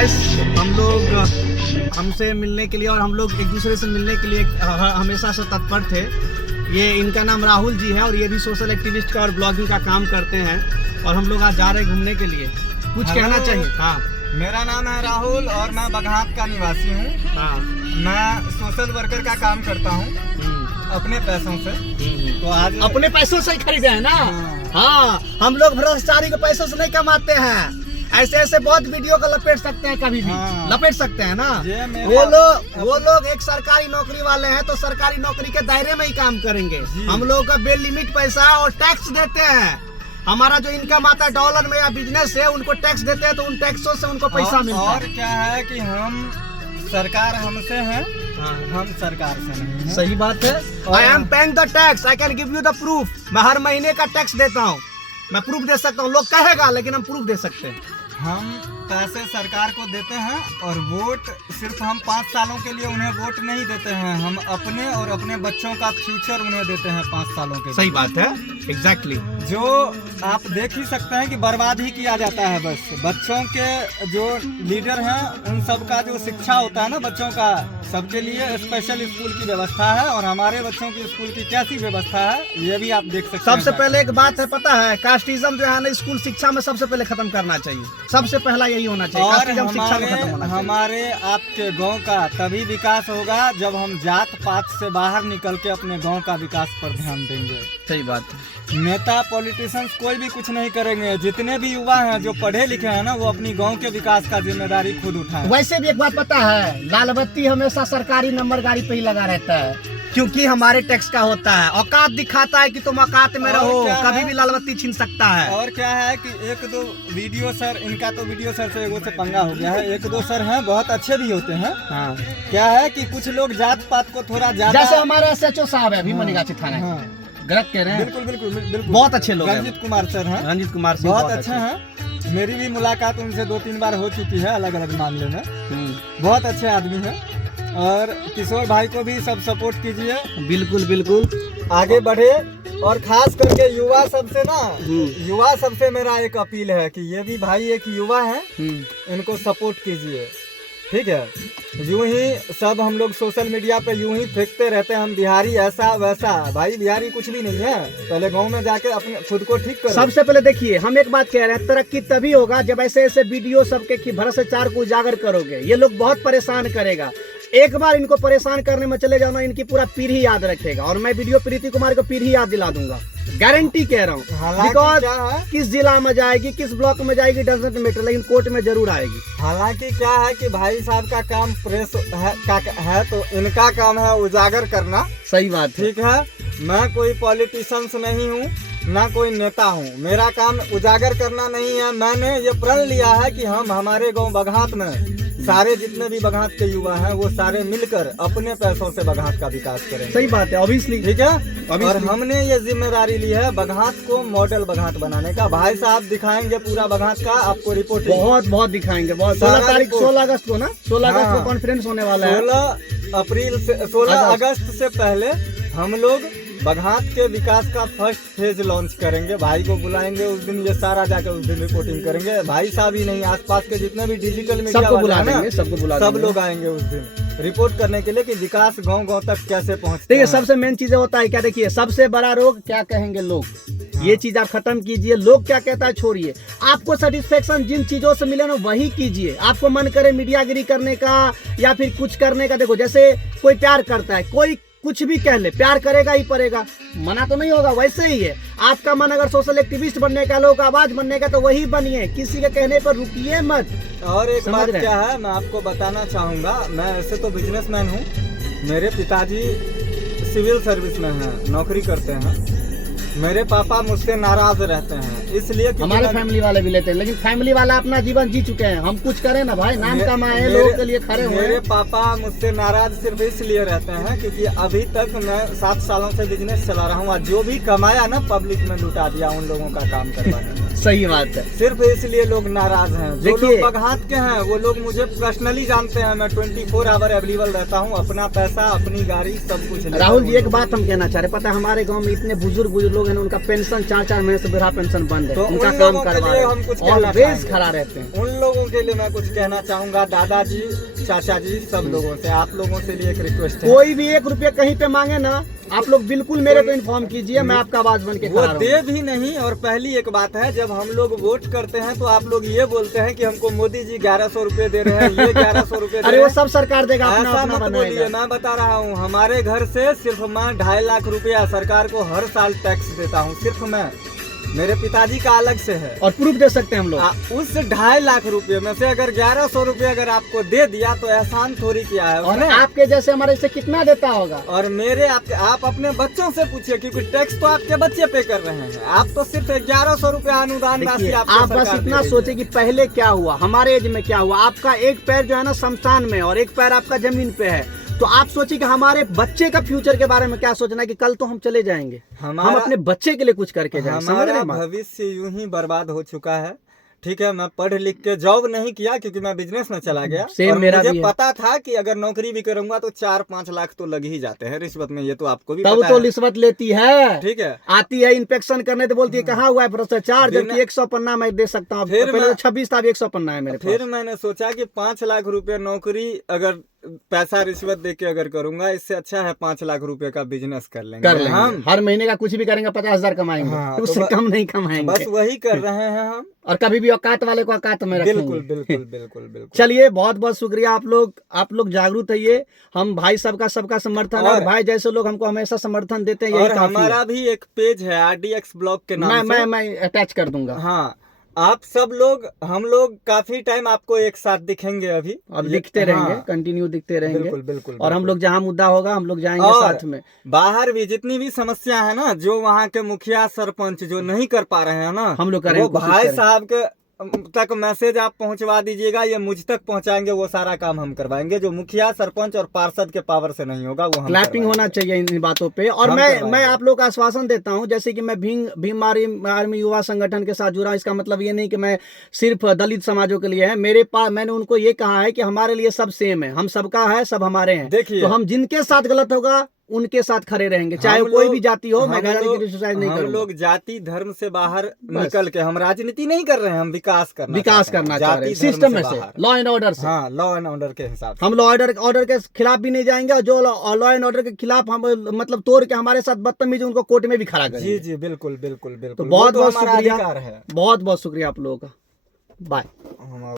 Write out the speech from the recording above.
Guys, हम लोग हमसे मिलने के लिए और हम लोग एक दूसरे से मिलने के लिए हमेशा से तत्पर थे। ये इनका नाम राहुल जी है और ये भी सोशल एक्टिविस्ट का और ब्लॉगिंग का काम करते हैं और हम लोग आज जा रहे हैं घूमने के लिए। कुछ कहना चाहिए? हाँ, मेरा नाम है राहुल और मैं बघात का निवासी हूँ। हाँ, मैं सोशल वर्कर का काम करता हूँ अपने पैसों से। तो आज अपने पैसों से ही खरीदे हैं ना। हाँ, हम लोग भ्रष्टाचारी के पैसों से नहीं कमाते हैं। ऐसे ऐसे बहुत वीडियो को लपेट सकते हैं, कभी भी लपेट सकते हैं ना। वो लोग एक सरकारी नौकरी वाले हैं तो सरकारी नौकरी के दायरे में ही काम करेंगे। हम लोगों का बेलिमिट पैसा है और टैक्स देते हैं। हमारा जो इनकम आता है डॉलर में या बिजनेस से, उनको टैक्स देते हैं तो उन टैक्सों से उनको पैसा मिलता है। और क्या है कि हम सरकार हमसे है, हम सरकार से नहीं है। सही बात है। I am paying the tax, I can give you the proof. मैं हर महीने का टैक्स देता हूँ, मैं प्रूफ दे सकता हूँ। लोग कहेगा लेकिन हम प्रूफ दे सकते हैं। हम पैसे सरकार को देते हैं और वोट सिर्फ हम 5 सालों के लिए उन्हें वोट नहीं देते हैं, हम अपने और अपने बच्चों का फ्यूचर उन्हें देते हैं 5 सालों के लिए। सही बात है, एग्जैक्टली। जो आप देख ही सकते हैं कि बर्बाद ही किया जाता है। बस बच्चों के जो लीडर हैं उन सब का जो शिक्षा होता है ना बच्चों का, सबके लिए स्पेशल स्कूल की व्यवस्था है और हमारे बच्चों की स्कूल की कैसी व्यवस्था है ये भी आप देख सकते हैं। सबसे पहले एक बात है, पता है, कास्टिज्म जो है ना स्कूल शिक्षा में सबसे पहले खत्म करना चाहिए। सबसे पहला यही होना चाहिए। और कास्टिज्म शिक्षा में खत्म होना चाहिए। हमारे आपके गांव का तभी विकास होगा जब हम जात पात से बाहर निकल के अपने गांव का विकास पर ध्यान देंगे। सही बात है। नेता पॉलिटिशियंस कोई भी कुछ नहीं करेंगे। जितने भी युवा हैं जो पढ़े लिखे हैं ना, वो अपनी गांव के विकास का जिम्मेदारी खुद उठाएं। वैसे भी एक बात पता है, लाल बत्ती हमेशा सरकारी नंबर गाड़ी पे ही लगा रहता है क्योंकि हमारे टैक्स का होता है। औकात दिखाता है कि तुम औकात में रहो, कभी भी लाल बत्ती छीन सकता है। और क्या है कि एक दो वीडियो सर, इनका तो वीडियो सर से एगो से पंगा हो गया है। एक दो सर हैं बहुत अच्छे भी होते हैं। हाँ। क्या है कि कुछ लोग जात पात को थोड़ा ज्यादा, जैसे हमारे SHO साहब है भीमनिगाछी थाना, गलत कह रहे हैं? बिल्कुल बिल्कुल बिल्कुल, बहुत अच्छे लोग हैं। रंजीत कुमार सर हैं। रंजीत कुमार सिंह बहुत अच्छे हैं। मेरी भी मुलाकात उनसे 2-3 बार हो चुकी है अलग अलग मामले में। बहुत अच्छे आदमी हैं। और किशोर भाई को भी सब सपोर्ट कीजिए। बिल्कुल बिल्कुल, आगे बढ़े। और खास करके युवा सबसे ना, युवा सबसे मेरा एक अपील है कि ये भी भाई एक युवा है, इनको सपोर्ट कीजिए, ठीक है। यूं ही सब हम लोग सोशल मीडिया पे यूं ही फेंकते रहते हैं हम बिहारी ऐसा वैसा। भाई बिहारी कुछ भी नहीं है। पहले गांव में जाके अपने खुद को ठीक करो। सबसे पहले देखिए, हम एक बात कह रहे हैं, तरक्की तभी होगा जब ऐसे ऐसे वीडियो सबके भ्रष्टाचार को उजागर करोगे। ये लोग बहुत परेशान करेगा। एक बार इनको परेशान करने में चले जाओ ना, इनकी पूरा पीढ़ी याद रखेगा। और मैं वीडियो प्रीति कुमार को पीढ़ी याद दिला दूंगा, गारंटी कह रहा हूँ। बिकॉज किस जिला में जाएगी, किस ब्लॉक में जाएगी डजंट मैटर, लेकिन कोर्ट में जरूर आएगी। हालांकि क्या है कि भाई साहब का काम प्रेस है तो इनका काम है उजागर करना। सही बात, ठीक है। मैं कोई पॉलिटिशियंस नहीं हूँ, ना कोई नेता हूँ। मेरा काम उजागर करना नहीं है। मैंने ये प्रण लिया है कि हम हमारे गांव बघात में सारे जितने भी बघात के युवा हैं वो सारे मिलकर अपने पैसों से बघात का विकास करेंगे। सही बात है, ऑब्वियसली, ठीक है। और हमने ये जिम्मेदारी ली है बघात को मॉडल बघात बनाने का। भाई साहब दिखाएंगे पूरा बघात का आपको रिपोर्ट, बहुत दिखाएंगे। बहुत 16 अगस्त को ना, 16 अगस्त को कॉन्फ्रेंस होने वाला है। 16 अगस्त से पहले हम लोग बघात के विकास का फर्स्ट फेज लॉन्च करेंगे। भाई को बुलाएंगे उस दिन, ये सारा जाकर उस दिन रिपोर्टिंग करेंगे। भाई साहब ही नहीं, आसपास के जितने भी डिजिटल मीडिया सबको बुला देंगे, सब लोग आएंगे उस दिन रिपोर्ट करने के लिए कि विकास गांव गांव तक कैसे पहुंचते हैं। देखिए, सबसे मेन चीजें होता है क्या, देखिए, सबसे बड़ा रोग क्या कहेंगे लोग, ये चीज आप खत्म कीजिए। लोग क्या कहता है छोड़िए। आपको सेटिस्फेक्शन जिन चीजों से मिले ना वही कीजिए। आपको मन करे मीडियागिरी करने का या फिर कुछ करने का, देखो जैसे कोई प्यार करता है, कोई कुछ भी कह ले, प्यार करेगा ही पड़ेगा, मना तो नहीं होगा। वैसे ही है, आपका मन अगर सोशल एक्टिविस्ट बनने का, लोग आवाज बनने का, तो वही बनिए, किसी के कहने पर रुकिए मत। और एक बात क्या है मैं आपको बताना चाहूंगा, मैं ऐसे तो बिजनेसमैन हूँ। मेरे पिताजी सिविल सर्विस में हैं, नौकरी करते हैं। मेरे पापा मुझसे नाराज रहते हैं, इसलिए हमारे फैमिली वाले भी लेते हैं, लेकिन फैमिली वाला अपना जीवन जी चुके हैं। हम कुछ करें ना भाई, नाम कमाए, लोगों के लिए खड़े हुए। मेरे पापा मुझसे नाराज सिर्फ इसलिए रहते हैं क्योंकि अभी तक मैं 7 सालों से बिजनेस चला रहा हूँ और जो भी कमाया ना पब्लिक में लुटा दिया उन लोगों का काम करवाने में। सही बात है। सिर्फ इसलिए लोग नाराज हैं। जो देखिए- लोग बघात के हैं वो लोग मुझे पर्सनली जानते हैं। मैं 24 आवर अवेलेबल रहता हूँ। अपना पैसा, अपनी गाड़ी, सब कुछ लेकर राहुल जी वो एक लोग- बात हम कहना चाह रहे हैं, पता है हमारे गांव में इतने बुजुर्ग लोग हैं, उनका पेंशन 4-4 महीने से वृद्धा पेंशन बंद है, तो उनका उन काम लोगों के करवा लिए रहे हम कुछ हैं, कहना ऑलवेज चाहेंगे। खड़ा रहते हैं। उन लोगों के लिए मैं कुछ कहना चाहूंगा, दादाजी, चाचा जी, सब लोगों से, आप लोगों से लिए एक रिक्वेस्ट है। कोई भी 1 रुपया कहीं पे मांगे ना, आप लोग बिल्कुल मेरे को इन्फॉर्म कीजिए, मैं आपका आवाज बन के वो खड़ा दे रहूंगा। भी नहीं। और पहली एक बात है, जब हम लोग वोट करते हैं तो आप लोग ये बोलते हैं कि हमको मोदी जी 1100 रुपए दे रहे हैं, ये 1100 रुपए दे अरे रहे वो हैं। सब सरकार देगा, अपना ऐसा अपना मत बोलिए, बनाएगा। मैं बता रहा हूँ, हमारे घर से सिर्फ मैं 2.5 लाख रुपया सरकार को हर साल टैक्स देता हूँ, सिर्फ मैं। मेरे पिताजी का अलग से है। और प्रूफ दे सकते हैं हम लोग। उस 2.5 लाख रुपए में से अगर 1100 रुपए अगर आपको दे दिया तो एहसान थोड़ी किया है और उसने। आपके जैसे हमारे से कितना देता होगा? और मेरे आप अपने बच्चों से पूछिए, क्योंकि टैक्स तो आपके बच्चे पे कर रहे हैं। आप तो सिर्फ 1100 रुपया अनुदान राशि देखिए, आपको आप बस सरकार इतना दे रही सोचे है। कि पहले क्या हुआ, हमारे एज में क्या हुआ। आपका एक पैर जो है ना शमशान में और एक पैर आपका जमीन पे है, तो आप सोचिए कि हमारे बच्चे का फ्यूचर के बारे में क्या सोचना है कि कल तो हम चले जाएंगे, हम अपने बच्चे के लिए कुछ करके जाएंगे। समझ रहे हमारा हैं बात? भविष्य यूं ही बर्बाद हो चुका है। ठीक है, मैं पढ़ लिख के जॉब नहीं किया क्योंकि मैं बिजनेस में चला गया। सेम और मेरा मुझे भी है। पता था कि अगर नौकरी भी करूंगा तो 4-5 लाख तो लग ही जाते हैं रिश्वत में, ये तो आपको भी तब पता तो है। रिश्वत लेती है, ठीक है, आती है इंस्पेक्शन करने तो बोलती है कहाँ हुआ है भ्रष्टाचार, बिना- जबकि 100 पन्ना मैं दे सकता हूँ। फिर पहले मैं- 26 था, अब 100 पन्ना है मेरे फिर पास। मैंने सोचा कि 5 लाख रुपए नौकरी अगर पैसा रिश्वत दे के अगर करूंगा, इससे अच्छा है 5 लाख रुपए का बिजनेस कर लेंगे कर लेंगे हम। हर महीने का कुछ भी करेंगे, 50,000 कमाएंगे, हाँ, तो उससे कम नहीं बस कमाएंगे। वही कर रहे हैं हम। और कभी भी औकात वाले को औकात में रखेंगे। बिल्कुल बिल्कुल बिल्कुल बिल्कुल। चलिए, बहुत बहुत शुक्रिया। आप लोग जागरूक रहिए। हम भाई सबका समर्थन है, और भाई जैसे लोग हमको हमेशा समर्थन देते हैं, यही और काफी है। हमारा भी एक पेज है RDX ब्लॉग के नाम से। मैं अटैच कर दूंगा। हाँ, आप सब लोग, हम लोग काफी टाइम आपको एक साथ दिखेंगे अभी। अब दिखते रहेंगे, हाँ, कंटिन्यू दिखते रहेंगे। बिल्कुल बिल्कुल। और हम लोग जहाँ मुद्दा होगा हम लोग जाएंगे और साथ में। बाहर भी जितनी भी समस्या है ना, जो वहाँ के मुखिया सरपंच जो नहीं कर पा रहे हैं ना, हम लोग करेंगे, वो कोशिश भाई करेंगे। साहब के तक मैसेज आप पहुंचवा दीजिएगा, ये मुझ तक पहुंचाएंगे, वो सारा काम हम करवाएंगे। जो मुखिया सरपंच और पार्षद के पावर से नहीं होगा वो हम क्लैपिंग होना करवाएंगे। चाहिए इन बातों पे। और हम मैं करवाएंगे। आप लोग का आश्वासन देता हूं, जैसे कि मैं भीम आर्मी युवा संगठन के साथ जुड़ा, इसका मतलब ये नहीं कि मैं सिर्फ दलित समाजों के लिए है। मेरे पास मैंने उनको ये कहा है कि हमारे लिए सब सेम है, हम सबका है, सब हमारे हैं। देखिए, तो हम जिनके साथ गलत होगा उनके साथ खड़े रहेंगे, चाहे कोई भी जाति हो। मैं गाली की एक्सरसाइज नहीं हम करूंगा। लोग जाति धर्म से बाहर निकल के, हम राजनीति नहीं कर रहे हैं, हम विकास करना चाह रहे हैं। सिस्टम में से, लॉ एंड ऑर्डर से। हाँ, लॉ एंड ऑर्डर के हिसाब से हम लॉ ऑर्डर के खिलाफ भी नहीं जाएंगे, और जो लॉ एंड ऑर्डर के खिलाफ हम मतलब तोड़ के हमारे साथ बदतमीजी, उनको कोर्ट में भी खड़ा करेंगे। जी जी, बिल्कुल बिल्कुल बिल्कुल। तो बहुत बहुत हमारा शुक्रिया, अधिकार है। बहुत बहुत शुक्रिया आप लोगों का। बाय।